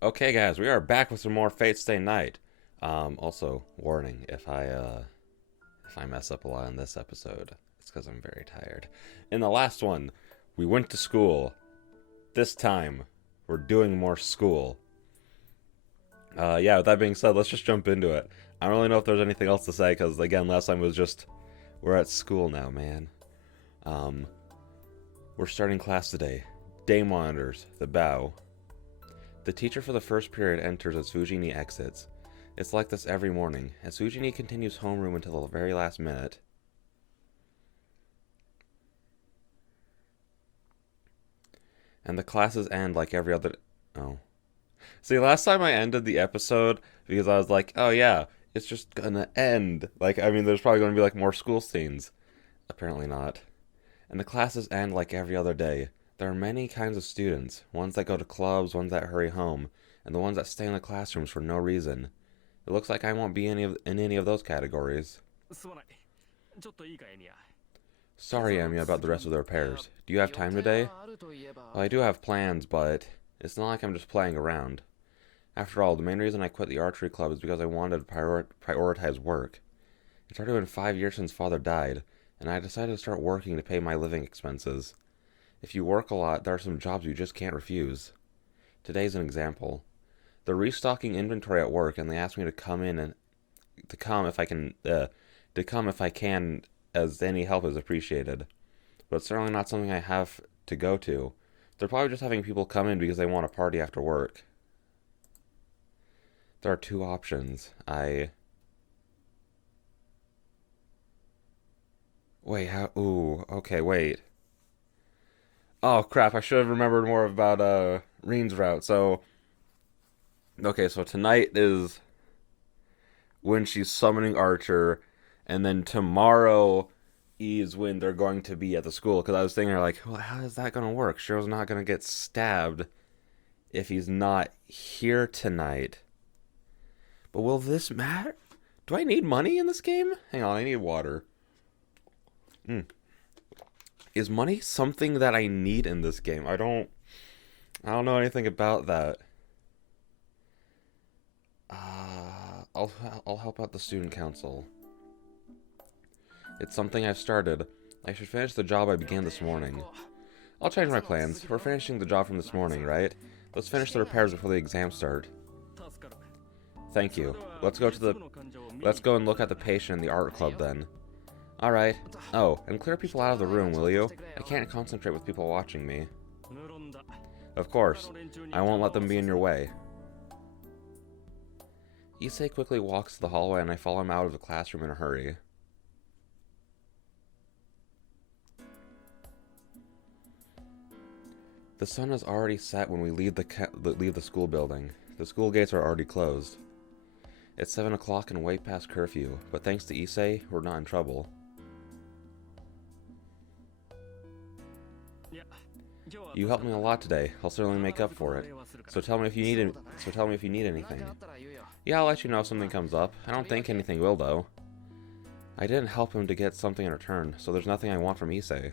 Okay, guys, we are back with some more Fate Stay Night. Also, warning: if I mess up a lot in this episode, it's because I'm very tired. In the last one, we went to school. This time, we're doing more school. Yeah. With that being said, let's just jump into it. I don't really know if there's anything else to say because again, last time was just we're at school now, man. Um, we're starting class today. Day monitors the bow. The teacher for the first period enters as Fujini exits. It's like this every morning, as Fujini continues homeroom until the very last minute. And the classes end like every other. Oh. See, last time I ended the episode because I was like, oh yeah, it's just gonna end. Like, I mean, there's probably gonna be like more school scenes. Apparently not. And the classes end like every other day. There are many kinds of students, ones that go to clubs, ones that hurry home, and the ones that stay in the classrooms for no reason. It looks like I won't be in any of those categories. すまない。ちょっといいか、エミヤ。今 Sorry, 朝の Amy, 続 about the き rest of the いや、repairs. Do you have 予 time 定 today? はあるといえ Well, ば I do have plans, but it's not like I'm just playing around. After all, the main reason I quit the archery club is because I wanted to prioritize work. It's already been 5 years since father died, and I decided to start working to pay my living expenses. If you work a lot, there are some jobs you just can't refuse. Today's an example. They're restocking inventory at work, and they asked me to come in and to come if I can, to come if I can, as any help is appreciated. But it's certainly not something I have to go to. They're probably just having people come in because they want to party after work. There are two options. Wait, how. Ooh, okay, wait. Oh, crap, I should have remembered more about, Reen's route. So, okay, so tonight is when she's summoning Archer, and then tomorrow is when they're going to be at the school. Because I was thinking, like, well, how is that going to work? Shiro's not going to get stabbed if he's not here tonight. But will this matter? Do I need money in this game? Hang on, I need water. Mm. Is money something that I need in this game? I don't know anything about that. I'll help out the student council. It's something I've started. I should finish the job I 予 began 定 this 変 morning. 更。 I'll change 今 my 朝の続 plans. き We're だろ。 finishing the job from ま this あ、そ morning, れは right? Let's 試 finish the 験がある repairs から before the exams start. 助かる。 Thank それ you. では Let's go 美 to 術 the 部の患者を見に let's 行 go こ and う look か。 at the patient in the art はい club よ。 then. All right. また Oh, and clear 人 people out of the の間 room, にちょ will っと you? してくれ I よ。 can't concentrate with people watching me. 無論だ。 Of 他 course. の連中に I 邪 won't 魔 let them は be さ in せ your ない。 way. Issei quickly walks to the hallway and I follow him out of the classroom in a hurry. The sun has already set when we leave the school building. The school gates are already closed. It's 7 o'clock and way past curfew, but thanks to Issei, we're not in trouble. いや、今日は You 助か helped っ me a た。 lot today. I'll certainly make 必 up ずこ for の it. 礼はするか So ら。tell me if you need そう any, だね。 so tell me if you need なんか anything. あったら言うよ。 Yeah, I'll let you know if ま something あ、comes up. I と don't りわ think け anything will though. I didn't help him to get something in return, so there's nothing I want from Issei.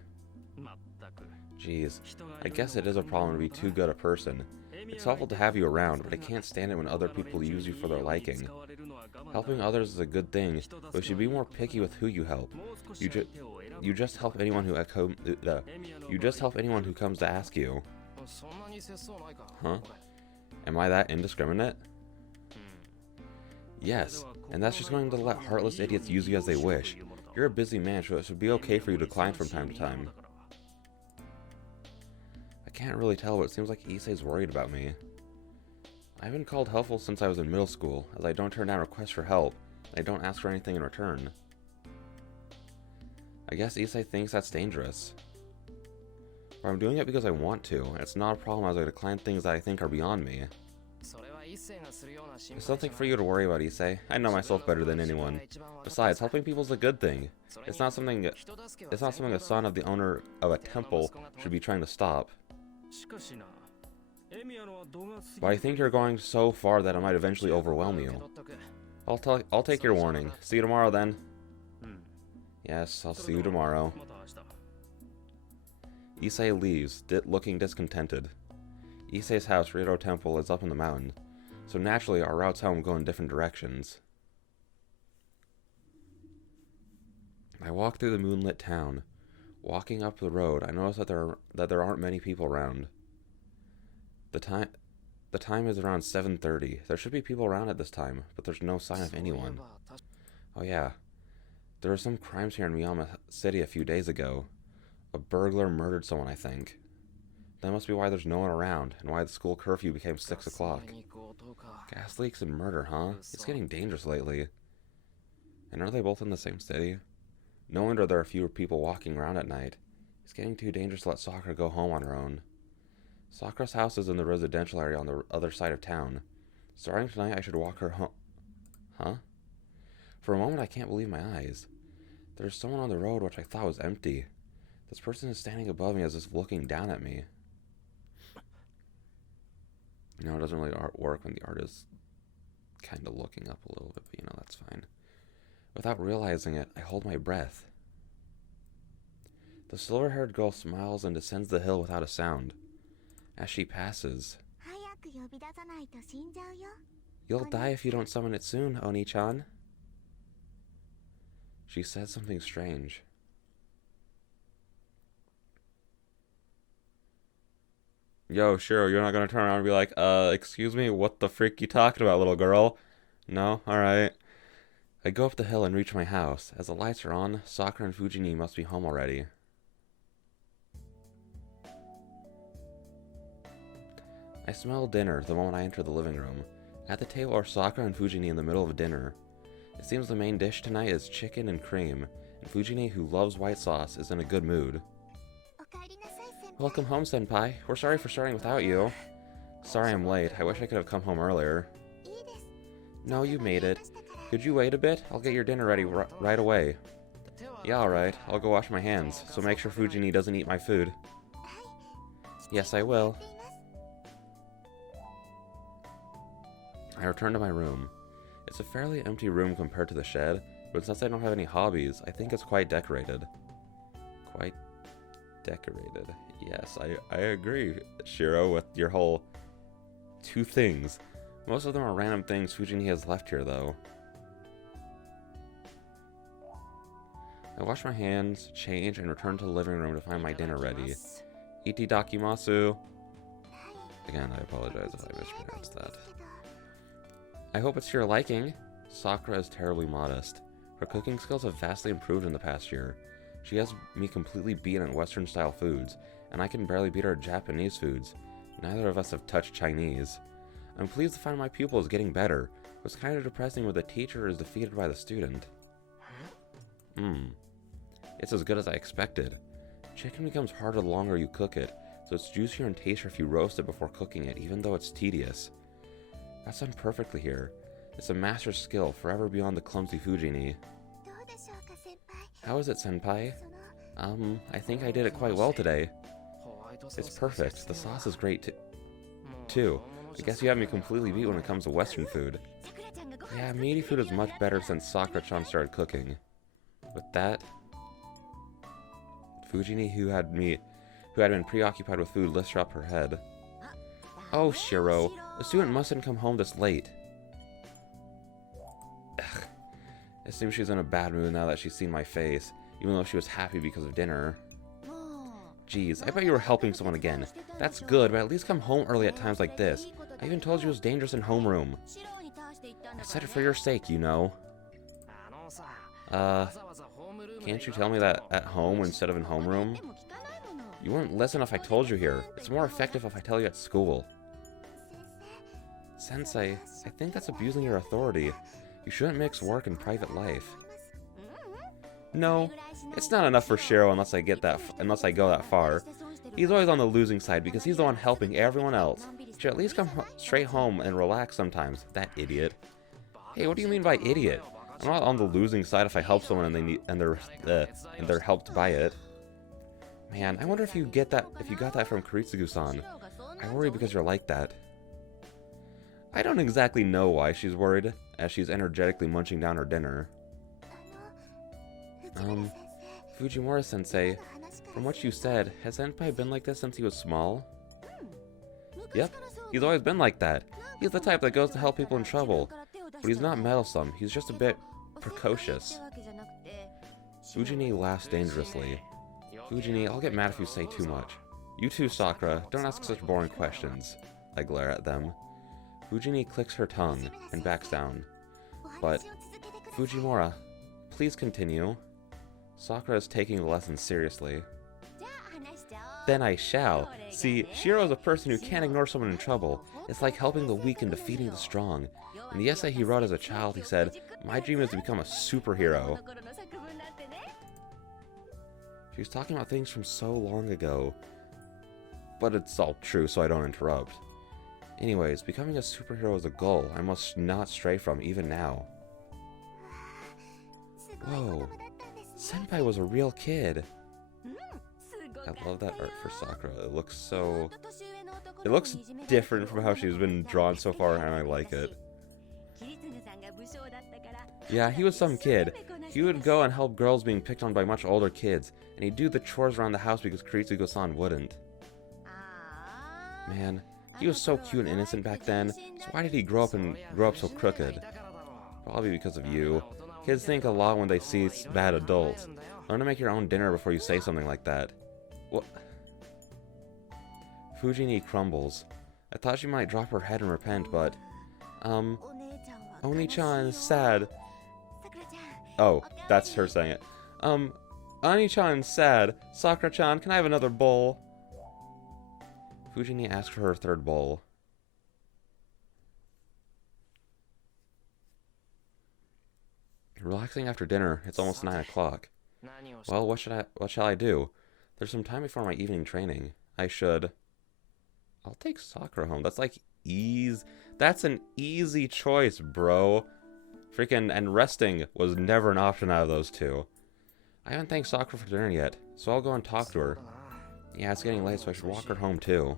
まったく Jeez, 人が I いろいろ guess it is a 考え problem to る be のだ too な。 good a person. エミ It's ヤが helpful い to て have you そ around, れ but I が can't stand it when other 他の people 連中 use you にい for い their ように liking. 使われるのは我慢だ。 Helping others is a good thing, 人 but 助 you should け be はいい more ことだ picky が、 with who you help. もう少し You 相 just 手を選ぶ you べ just きだ help った。 anyone who エミヤの you 場合、 just help anyone who comes to ask you. そんなに節操ないか、 Huh? これ。 Am I that indiscriminate? それで Yes, は and that's just going to let heartless idiots use you as they wish. You're a busy man, so it should be okay for you to decline from time to time. I can't really tell, but it seems like Issei's worried about me. I haven't called helpful since I was in middle school, as I don't turn down requests for help. I don't ask for anything in return. I guess Issei thinks that's dangerous. But I'm doing it because I want to, and it's not a problem as I decline things that I think are beyond me. それは一世がするような心 There's 配じ nothing ゃ for ない。 you to worry about, Issei. I know myself better than anyone. Besides, helping people is a good thing. それ It's に not something 人助けは it's not 善 something 行 a だ。 son of the owner of a temple should be trying to stop. しかしな、エミヤのは度が過ぎ But I る think you're going so far that it might eventually overwhelm 受け you. 取っとく。 I'll take your warning. See you tomorrow then. うん。 Yes, I'll そ see れ you では tomorrow. また明日。 Issei leaves, looking discontented. Issei's house, Rito Temple, is up in the mountain, so naturally our routes home go in different directions. I walk through the moonlit town. Walking up the road, I notice that there aren't many people around. The time is around 7:30. There should be people around at this time, but there's no sign of anyone. Oh yeah, there were some crimes here in Miyama City a few days ago. A burglar murdered someone, I think. That must be why there's no one around, and why the school curfew became 6 o'clock. Gas leaks and murder, huh? It's getting dangerous lately. And are they both in the same city? No wonder there are fewer people walking around at night. It's getting too dangerous to let Sakura go home on her own. Sakura's house is in the residential area on the other side of town. Starting tonight, I should walk her home. Huh? For a moment, I can't believe my eyes. There's someone on the road which I thought was empty. This person is standing above me as if looking down at me. You know, it doesn't really work when the art is kind of looking up a little bit, but you know, that's fine. Without realizing it, I hold my breath. The silver-haired girl smiles and descends the hill without a sound. As she passes, "You'll die if you don't summon it soon, Oni-chan." She says something strange. Yo, sure, you're not gonna turn around and be like, excuse me, what the frick you talking about, little girl? No? Alright. I go up the hill and reach my house. As the lights are on, Sakura and Fujini must be home already. I smell dinner the moment I enter the living room. At the table are Sakura and Fujini in the middle of dinner. It seems the main dish tonight is chicken and cream, and Fujini, who loves white sauce, is in a good mood. Welcome home, Senpai. We're sorry for starting without you. Sorry I'm late. I wish I could have come home earlier. No, you made it. Could you wait a bit? I'll get your dinner ready right away. Yeah, alright. I'll go wash my hands, so make sure Fujini doesn't eat my food. Yes, I will. I return to my room. It's a fairly empty room compared to the shed, but since I don't have any hobbies, I think it's quite decorated. Quite decorated. Yes, I agree, Shiro, with your whole two things. Most of them are random things Fujini has left here, though. I wash my hands, change, and return to the living room to find my dinner ready. Itidakimasu. Again, I apologize if I mispronounced that. I hope it's to your liking. Sakura is terribly modest. Her cooking skills have vastly improved in the past year. She has me completely beaten at Western-style foods, and I can barely beat her at Japanese foods. Neither of us have touched Chinese. I'm pleased to find my pupil is getting better. It was kind of depressing when the teacher is defeated by the student. It's as good as I expected. Chicken becomes harder the longer you cook it, so it's juicier and tastier if you roast it before cooking it, even though it's tedious. That's done perfectly here. It's a master's skill, forever beyond the clumsy Fujini. How is it, Senpai? I think I did it quite well today. It's perfect. The sauce is great, too. I guess you have me completely beat when it comes to Western food. Yeah, meaty food is much better since Sakura-chan started cooking. With that, Fujini, who had been preoccupied with food, lifts up her head. Oh, Shiro, a student mustn't come home this late. Ugh. It seems she's in a bad mood now that she's seen my face, even though she was happy because of dinner. Jeez, I bet you were helping someone again. That's good, but at least come home early at times like this. I even told you it was dangerous in homeroom. I said it for your sake, you know. Can't you tell me that at home instead of in homeroom? You wouldn't listen if I told you here. It's more effective if I tell you at school. Sensei, I think that's abusing your authority. You shouldn't mix work and private life. No, it's not enough for Shiro unless I go that far. He's always on the losing side because he's the one helping everyone else. He should at least come straight home and relax sometimes. That idiot. Hey, what do you mean by idiot? I'm not on the losing side if I help someone and they're helped by it. Man, I wonder if you got that from Kuritsugu-san. I worry because you're like that. I don't exactly know why she's worried, as she's energetically munching down her dinner. Fujimura-sensei, from what you said, has Senpai been like this since he was small? Yep, he's always been like that. He's the type that goes to help people in trouble. But he's not meddlesome, he's just a bit precocious. Fujini laughs dangerously. Fujini, I'll get mad if you say too much. You too, Sakura, don't ask such boring questions. I glare at them. Fujini clicks her tongue and backs down. But, Fujimura, please continue. Sakura is taking the lesson seriously. Then I shall. See, Shiro is a person who can't ignore someone in trouble. It's like helping the weak and defeating the strong. In the essay he wrote as a child, he said, "My dream is to become a superhero." She was talking about things from so long ago. But it's all true, so I don't interrupt. Anyways, becoming a superhero is a goal I must not stray from, even now. Whoa. Senpai was a real kid. I love that art for Sakura. It looks so... It looks different from how she's been drawn so far, and I like it. Yeah, he was some kid. He would go and help girls being picked on by much older kids, and he'd do the chores around the house because Kiritsugo-san wouldn't. Man, he was so cute and innocent back then, so why did he grow up so crooked? Probably because of you. Kids think a lot when they see bad adults. Learn to make your own dinner before you say something like that. What? Fujini crumbles. I thought she might drop her head and repent, but... Oni-chan is sad. Oh, that's her saying it. Oni-chan is sad. Sakura-chan, can I have another bowl? Fujini asked for her third bowl. Relaxing after dinner. It's almost 9 o'clock. Well, what shall I do? There's some time before my evening training. I'll take Sakura home. That's like that's an easy choice, bro. And resting was never an option out of those two. I haven't thanked Sakura for dinner yet, so I'll go and talk to her. Yeah, it's getting late, so I should walk her home too.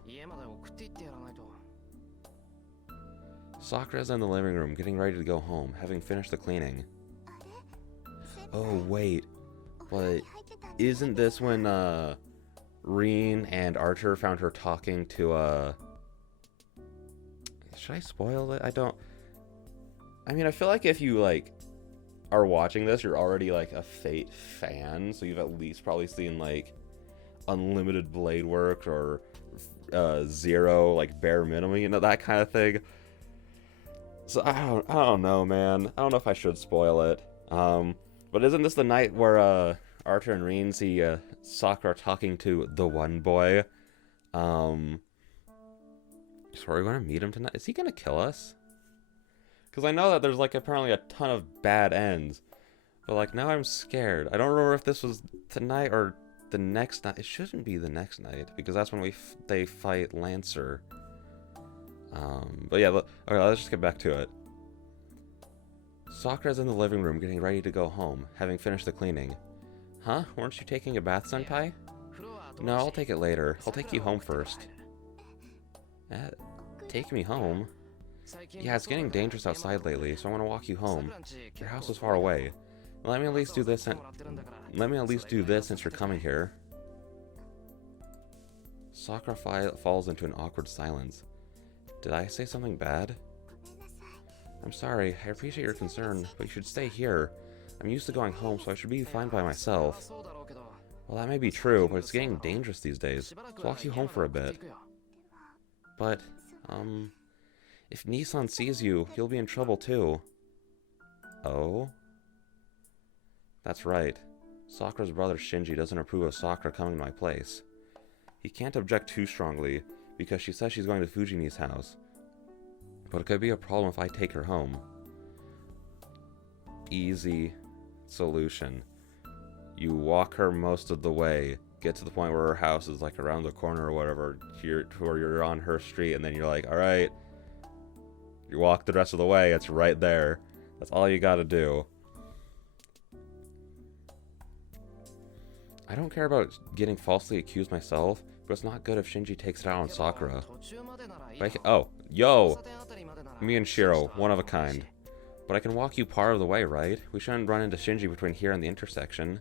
Sakura's in the living room, getting ready to go home, having finished the cleaning. Oh, wait. But isn't this when, Rin and Archer found her talking to, Should I spoil it? I mean, I feel like if you, are watching this, you're already, a Fate fan, so you've at least probably seen, Unlimited Blade Work or, Zero, bare minimum, that kind of thing. So, I don't know, man. I don't know if I should spoil it. But isn't this the night where, Archer and Rin see Sakura talking to the one boy? So are we going to meet him tonight? Is he going to kill us? Because I know that there's apparently a ton of bad ends. But now I'm scared. I don't remember if this was tonight or the next night. It shouldn't be the next night because that's when they fight Lancer. But yeah, okay, let's just get back to it. Sakura's in the living room getting ready to go home, having finished the cleaning. Huh? Weren't you taking a bath, Senpai? No, I'll take it later. I'll take you home first. Take me home? Yeah, it's getting dangerous outside lately, so I want to walk you home. Your house is far away. Let me at least do this since you're coming here. Sakura falls into an awkward silence. Did I say something bad? I'm sorry, I appreciate your concern, but you should stay here. I'm used to going home, so I should be fine by myself. Well, that may be true, but it's getting dangerous these days. Let's walk you home for a bit. But, if Nissan sees you, he'll be in trouble too. Oh? That's right. Sakura's brother Shinji doesn't approve of Sakura coming to my place. He can't object too strongly, because she says she's going to Fujini's house. But it could be a problem if I take her home. Easy solution. You walk her most of the way, get to the point where her house is around the corner or whatever, where you're on her street, and then you're like, alright, you walk the rest of the way, it's right there. That's all you gotta do. I don't care about getting falsely accused myself, but it's not good if Shinji takes it out on Sakura. Oh, yo! Me and Shiro, one of a kind. But I can walk you part of the way, right? We shouldn't run into Shinji between here and the intersection.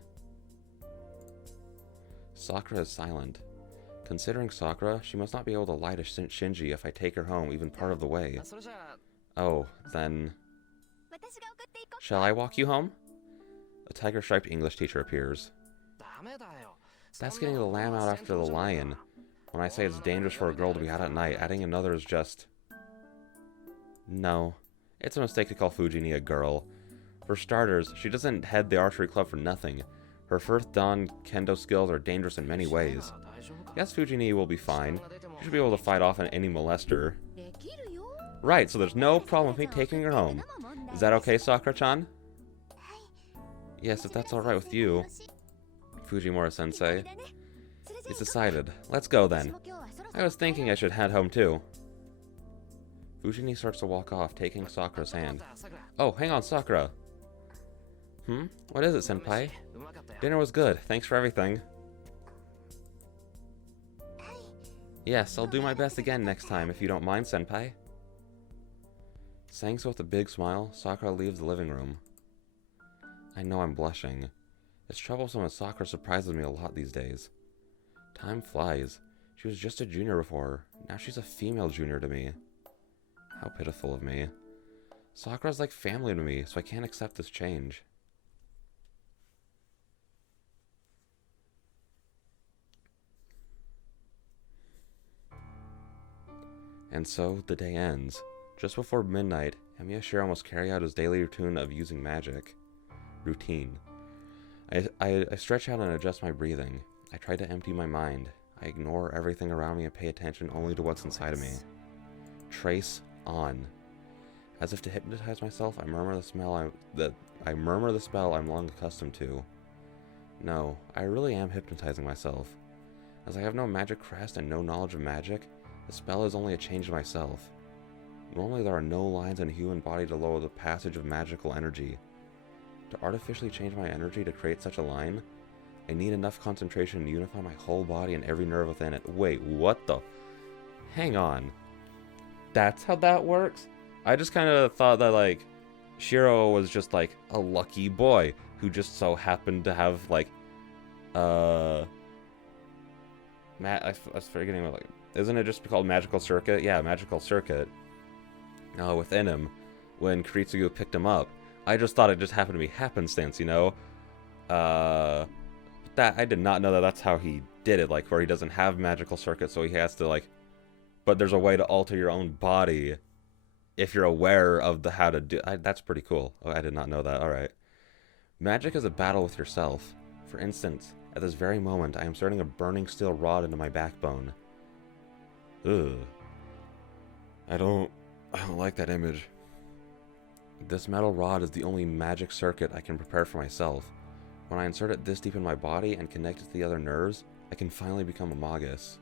Sakura is silent. Considering Sakura, she must not be able to lie to Shinji if I take her home even part of the way. それじゃあ Oh, then... 私が送っていこ Shall I walk you home? A tiger-striped English teacher appears. ダメだよ That's getting the lamb out after the lion. When I say it's dangerous for a girl to be out at night, adding another is just... No. It's a mistake to call Fujini a girl. For starters, she doesn't head the archery club for nothing. Her first dan kendo skills are dangerous in many ways. 大丈夫か Yes, Fujini will be fine. She should be able to fight off any molester. うできるよ Right, so there's no problem with me taking her home. Is that okay, Sakura-chan? Yes, if that's alright with you. Fujimura-sensei. It's decided. Let's go then. I was thinking I should head home too. Fujini starts to walk off, taking Sakura's hand. さくら Oh, hang on, Sakura. What is it, senpai? うまかったよ Dinner was good. Thanks for everything. Yes, I'll do my best again next time, if you don't mind, senpai. Saying so with a big smile, Sakura leaves the living room. I know I'm blushing. It's troublesome as Sakura surprises me a lot these days. Time flies. She was just a junior before. Now she's a female junior to me. How pitiful of me. Sakura's like family to me, so I can't accept this change. And so, the day ends. Just before midnight, Emiya Shiro must carry out his daily routine of using magic. I stretch out and adjust my breathing. I try to empty my mind. I ignore everything around me and pay attention only to what's inside of me. Trace on. As if to hypnotize myself, I murmur the spell I'm long accustomed to. No, I really am hypnotizing myself. As I have no magic crest and no knowledge of magic, the spell is only a change of myself. Normally there are no lines in a human body to lower the passage of magical energy. To artificially change my energy to create such a line, I need enough concentration to unify my whole body and every nerve within it. Wait, what the? Hang on. That's how that works? I just kind of thought that, like, Shiro was just, like, a lucky boy who just so happened to have, like, I was forgetting what, like, isn't it just called Magical Circuit? Yeah, Magical Circuit. Within him, when Kiritsugu picked him up. I just thought it just happened to be happenstance, you know? That I did not know that that's how he did it, like, where he doesn't have Magical Circuit, so he has to, like... But there's a way to alter your own body if you're aware of the how to do... that's pretty cool. Oh, I did not know that. Alright. Magic is a battle with yourself. For instance, at this very moment, I am inserting a burning steel rod into my backbone. Ugh. I don't like that image. This metal rod is the only magic circuit I can prepare for myself. When I insert it this deep in my body and connect it to the other nerves, I can finally become a magus.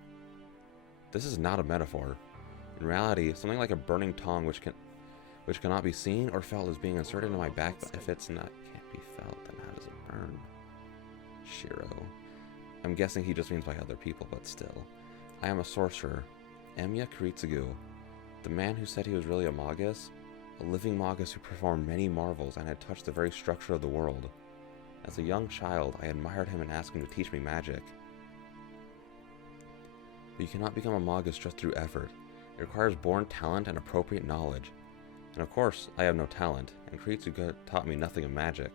This is not a metaphor. In reality, something like a burning tongue which cannot be seen or felt is being inserted into my back, but if it's not can't be felt, then how does it burn? Shiro. I'm guessing he just means by other people, but still. I am a sorcerer. Emiya Kiritsugu. The man who said he was really a magus? A living magus who performed many marvels and had touched the very structure of the world. As a young child, I admired him and asked him to teach me magic. But you cannot become a magus just through effort. It requires born talent and appropriate knowledge. And of course, I have no talent, and Kiritsugu taught me nothing of magic.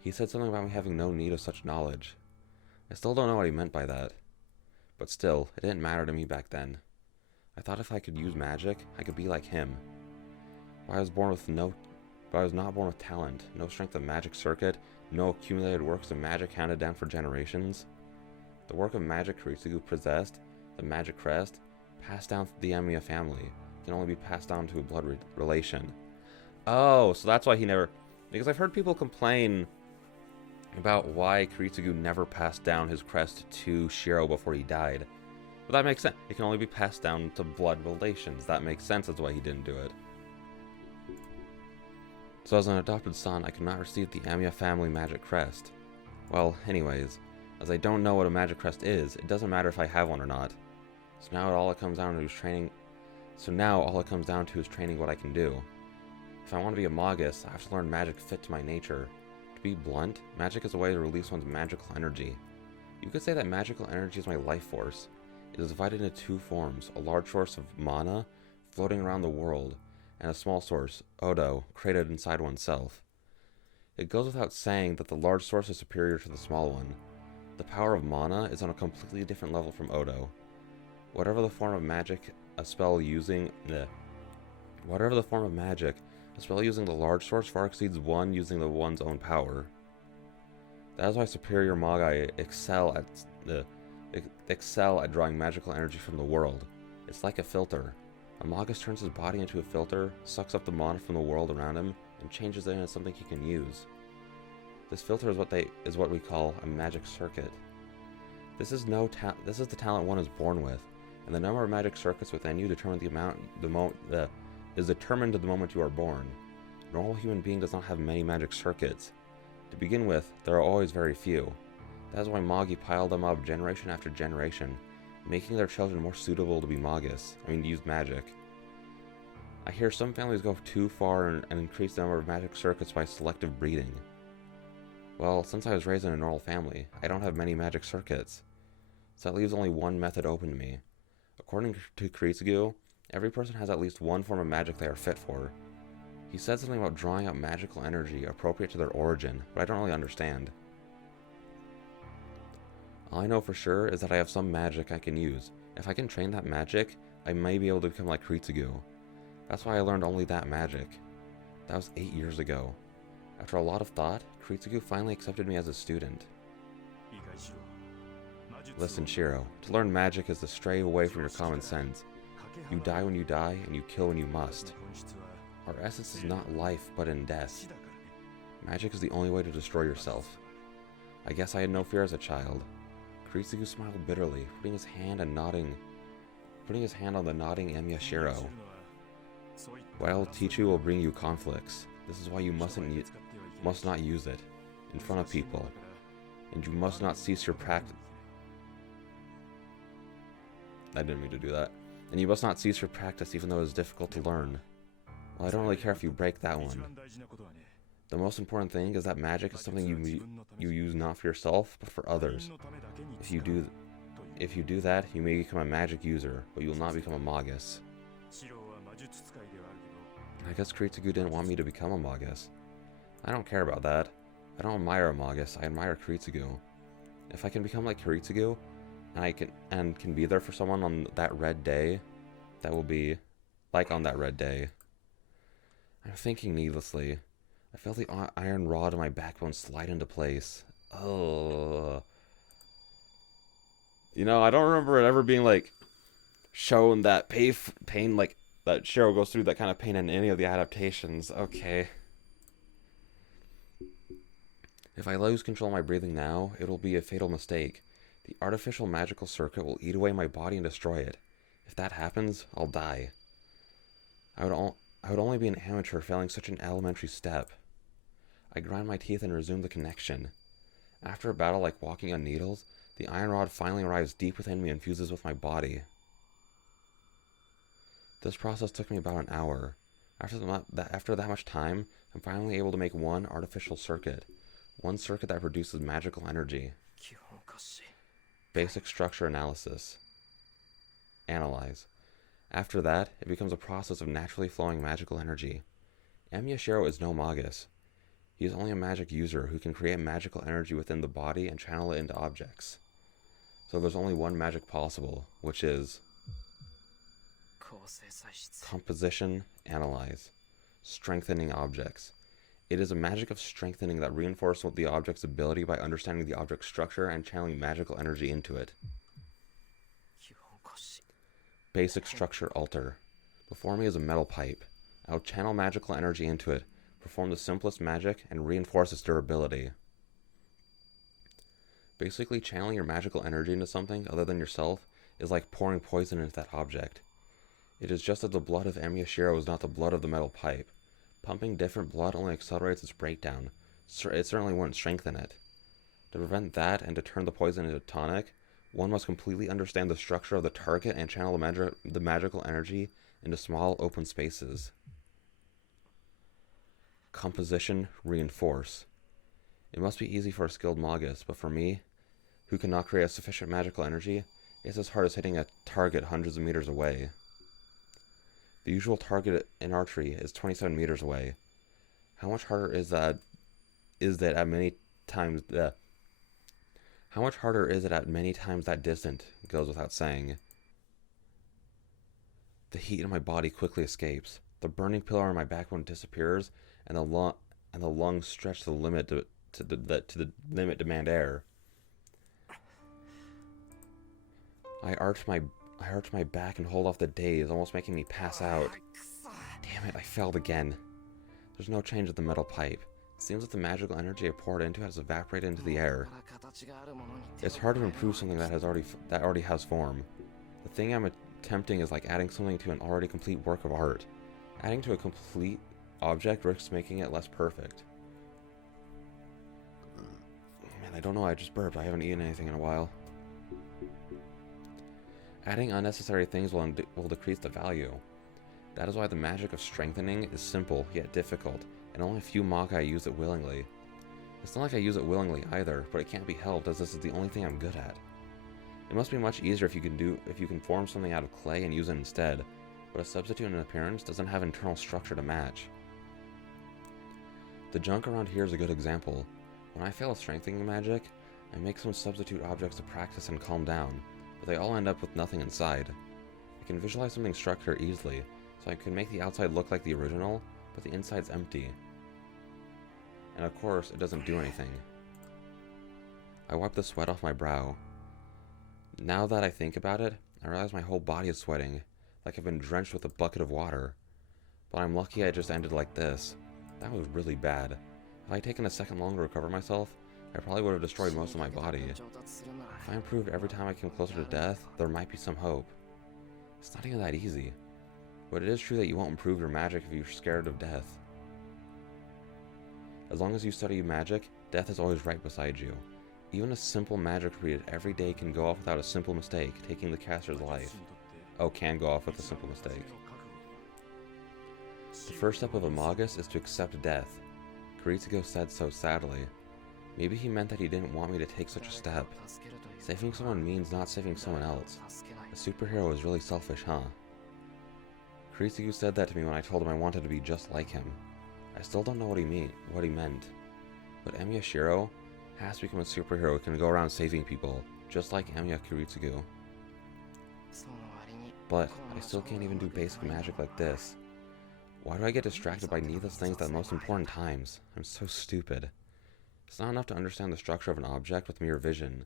He said something about me having no need of such knowledge. I still don't know what he meant by that. But still, it didn't matter to me back then. I thought if I could use magic, I could be like him. But I was not born with talent, no strength of magic circuit, no accumulated works of magic handed down for generations. The work of magic Kiritsugu possessed, the magic crest, passed down through the Emiya family, can only be passed down to a blood relation. Oh, so that's why he never... Because I've heard people complain about why Kiritsugu never passed down his crest to Shiro before he died. But that makes sense. It can only be passed down to blood relations. That makes sense as to why he didn't do it. So as an adopted son, I could not receive the Emiya family magic crest. Well, anyways, as I don't know what a magic crest is, it doesn't matter if I have one or not. So now all it comes down to is training what I can do. If I want to be a magus, I have to learn magic fit to my nature. To be blunt, magic is a way to release one's magical energy. You could say that magical energy is my life force. It is divided into two forms, a large source of mana floating around the world, and a small source, Odo, created inside oneself. It goes without saying that the large source is superior to the small one. The power of mana is on a completely different level from Odo. Whatever the form of magic a spell using the large source far exceeds one using the one's own power. That is why superior magi excel at drawing magical energy from the world. It's like a filter. A magus turns his body into a filter, sucks up the mana from the world around him, and changes it into something he can use. This filter is what we call a magic circuit. This is the talent one is born with, and the number of magic circuits within you is determined at the moment you are born. A normal human being does not have many magic circuits. To begin with, there are always very few. That is why Magi pile them up generation after generation, making their children more suitable to use magic. I hear some families go too far and increase the number of magic circuits by selective breeding. Well, since I was raised in a normal family, I don't have many magic circuits. So that leaves only one method open to me. According to Kiritsugu, every person has at least one form of magic they are fit for. He said something about drawing out magical energy appropriate to their origin, but I don't really understand. All I know for sure is that I have some magic I can use. If I can train that magic, I may be able to become like Kiritsugu. That's why I learned only that magic. That was 8 years ago. After a lot of thought, Kiritsugu finally accepted me as a student. Listen, Shiro, to learn magic is to stray away from your common sense. You die when you die, and you kill when you must. Our essence is not life, but in death. Magic is the only way to destroy yourself. I guess I had no fear as a child. Kiritsugu smiled bitterly, putting his hand on the nodding Emiya Shiro. Well, Tichu will bring you conflicts. This is why you must not use it in front of people, and you must not cease your practice. I didn't mean to do that. And you must not cease your practice even though it is difficult to learn. Well, I don't really care if you break that one. The most important thing is that magic is something you use not for yourself, but for others. If you do that, you may become a magic user, but you will not become a magus. I guess Kiritsugu didn't want me to become a magus. I don't care about that. I don't admire a magus, I admire Kiritsugu. If I can become like Kiritsugu, and can be there for someone on that red day, that will be like on that red day. I'm thinking needlessly. I felt the iron rod in my backbone slide into place. Oh. I don't remember it ever being shown that pain that Shiro goes through that kind of pain in any of the adaptations. Okay. If I lose control of my breathing now, it'll be a fatal mistake. The artificial magical circuit will eat away my body and destroy it. If that happens, I'll die. I would only be an amateur failing such an elementary step. I grind my teeth and resume the connection. After a battle like walking on needles, the iron rod finally arrives deep within me and fuses with my body. This process took me about an hour. After that much time, I'm finally able to make one artificial circuit. One circuit that produces magical energy. Basic structure analysis. Analyze. After that, it becomes a process of naturally flowing magical energy. Emiya Shiro is no magus. He is only a magic user who can create magical energy within the body and channel it into objects. So there's only one magic possible, which is composition, analyze, strengthening objects. It is a magic of strengthening that reinforces the object's ability by understanding the object's structure and channeling magical energy into it. Basic structure alter. Before me is a metal pipe. I will channel magical energy into it, perform the simplest magic, and reinforce its durability. Basically, channeling your magical energy into something other than yourself is like pouring poison into that object. It is just that the blood of Emiya Shiro is not the blood of the metal pipe. Pumping different blood only accelerates its breakdown. It certainly won't strengthen it. To prevent that and to turn the poison into tonic, one must completely understand the structure of the target and channel the magical energy into small open spaces. Composition, reinforce. It must be easy for a skilled magus, but for me, who cannot create a sufficient magical energy, It's as hard as hitting a target hundreds of meters away. The usual target in archery is 27 meters away. How much harder is that? At many times How much harder is it at many times that distant? Goes without saying. The heat in my body quickly escapes. The burning pillar on my backbone disappears, and the lungs stretch to the limit to the limit demand air. I arch my back and hold off the daze, almost making me pass out. Damn it, I failed again. There's no change in the metal pipe. It seems that the magical energy I poured into it has evaporated into the air. It's hard to improve something that already has form. The thing I'm attempting is like adding something to an already complete work of art. Adding to a complete object risks making it less perfect. Man, I don't know, I just burped. I haven't eaten anything in a while. Adding unnecessary things will decrease the value. That is why the magic of strengthening is simple, yet difficult, and only a few Magai use it willingly. It's not like I use it willingly either, but it can't be helped as this is the only thing I'm good at. It must be much easier if you can form something out of clay and use it instead, but a substitute in appearance doesn't have internal structure to match. The junk around here is a good example. When I fail at strengthening magic, I make some substitute objects to practice and calm down, but they all end up with nothing inside. I can visualize something structured easily, so I can make the outside look like the original, but the inside's empty. And of course, it doesn't do anything. I wipe the sweat off my brow. Now that I think about it, I realize my whole body is sweating, like I've been drenched with a bucket of water. But I'm lucky I just ended like this. That was really bad. If I had taken a second longer to recover myself, I probably would have destroyed most of my body. If I improved every time I came closer to death, there might be some hope. It's not even that easy. But it is true that you won't improve your magic if you're scared of death. As long as you study magic, death is always right beside you. Even a simple magic repeated every day can go off without a simple mistake, taking the caster's life. Oh, can go off with a simple mistake. The first step of a Magus is to accept death. Kiritsugo said so sadly. Maybe he meant that he didn't want me to take such a step. Saving someone means not saving someone else. A superhero is really selfish, huh? Kiritsugo said that to me when I told him I wanted to be just like him. I still don't know what he meant. But Emiya Shiro has to become a superhero who can go around saving people, just like Emiya Kiritsugo. But I still can't even do basic magic like this. Why do I get distracted by needless things at the most important times? I'm so stupid. It's not enough to understand the structure of an object with mere vision.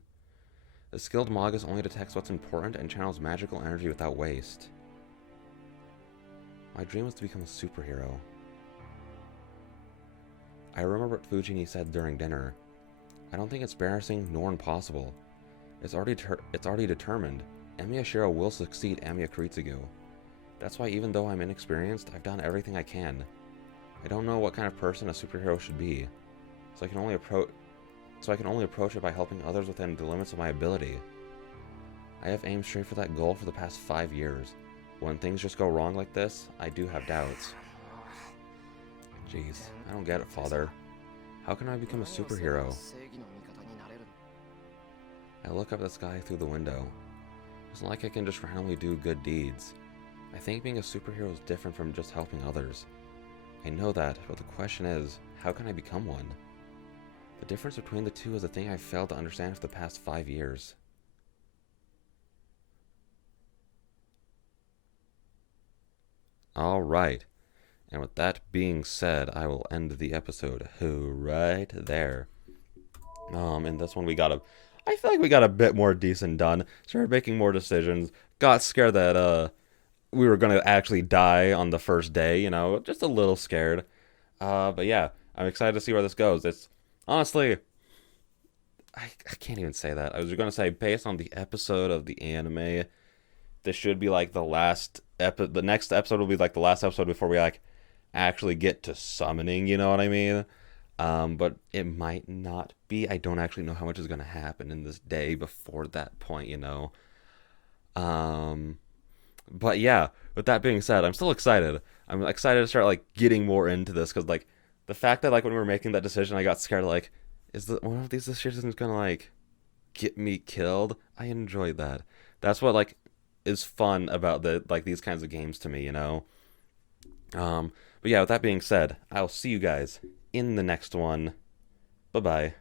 The skilled Magus only detects what's important and channels magical energy without waste. My dream was to become a superhero. I remember what Fujini said during dinner. I don't think it's embarrassing nor impossible. It's already determined. Emiya Shiro will succeed Emiya Kiritsugo. That's why even though I'm inexperienced, I've done everything I can. I don't know what kind of person a superhero should be, so I can only approach it by helping others within the limits of my ability. I have aimed straight for that goal for the past 5 years. When things just go wrong like this, I do have doubts. Jeez, I don't get it, Father. How can I become a superhero? I look up at the sky through the window. It's not like I can just randomly do good deeds. I think being a superhero is different from just helping others. I know that, but the question is, how can I become one? The difference between the two is the thing I've failed to understand for the past 5 years. Alright, and with that being said, I will end the episode right there. In this one I feel like we got a bit more decent done. Started making more decisions. Got scared that, we were going to actually die on the first day, just a little scared. But yeah, I'm excited to see where this goes. It's, honestly, I can't even say that. I was going to say, based on the episode of the anime, this should be like the next episode will be like the last episode before we like actually get to summoning, you know what I mean? But it might not be. I don't actually know how much is going to happen in this day before that point, But yeah, with that being said, I'm still excited. I'm excited to start like getting more into this because like the fact that like when we were making that decision, I got scared like, is one of these decisions gonna like get me killed? I enjoyed that. That's what like is fun about these kinds of games to me, but yeah, with that being said, I'll see you guys in the next one. Bye bye.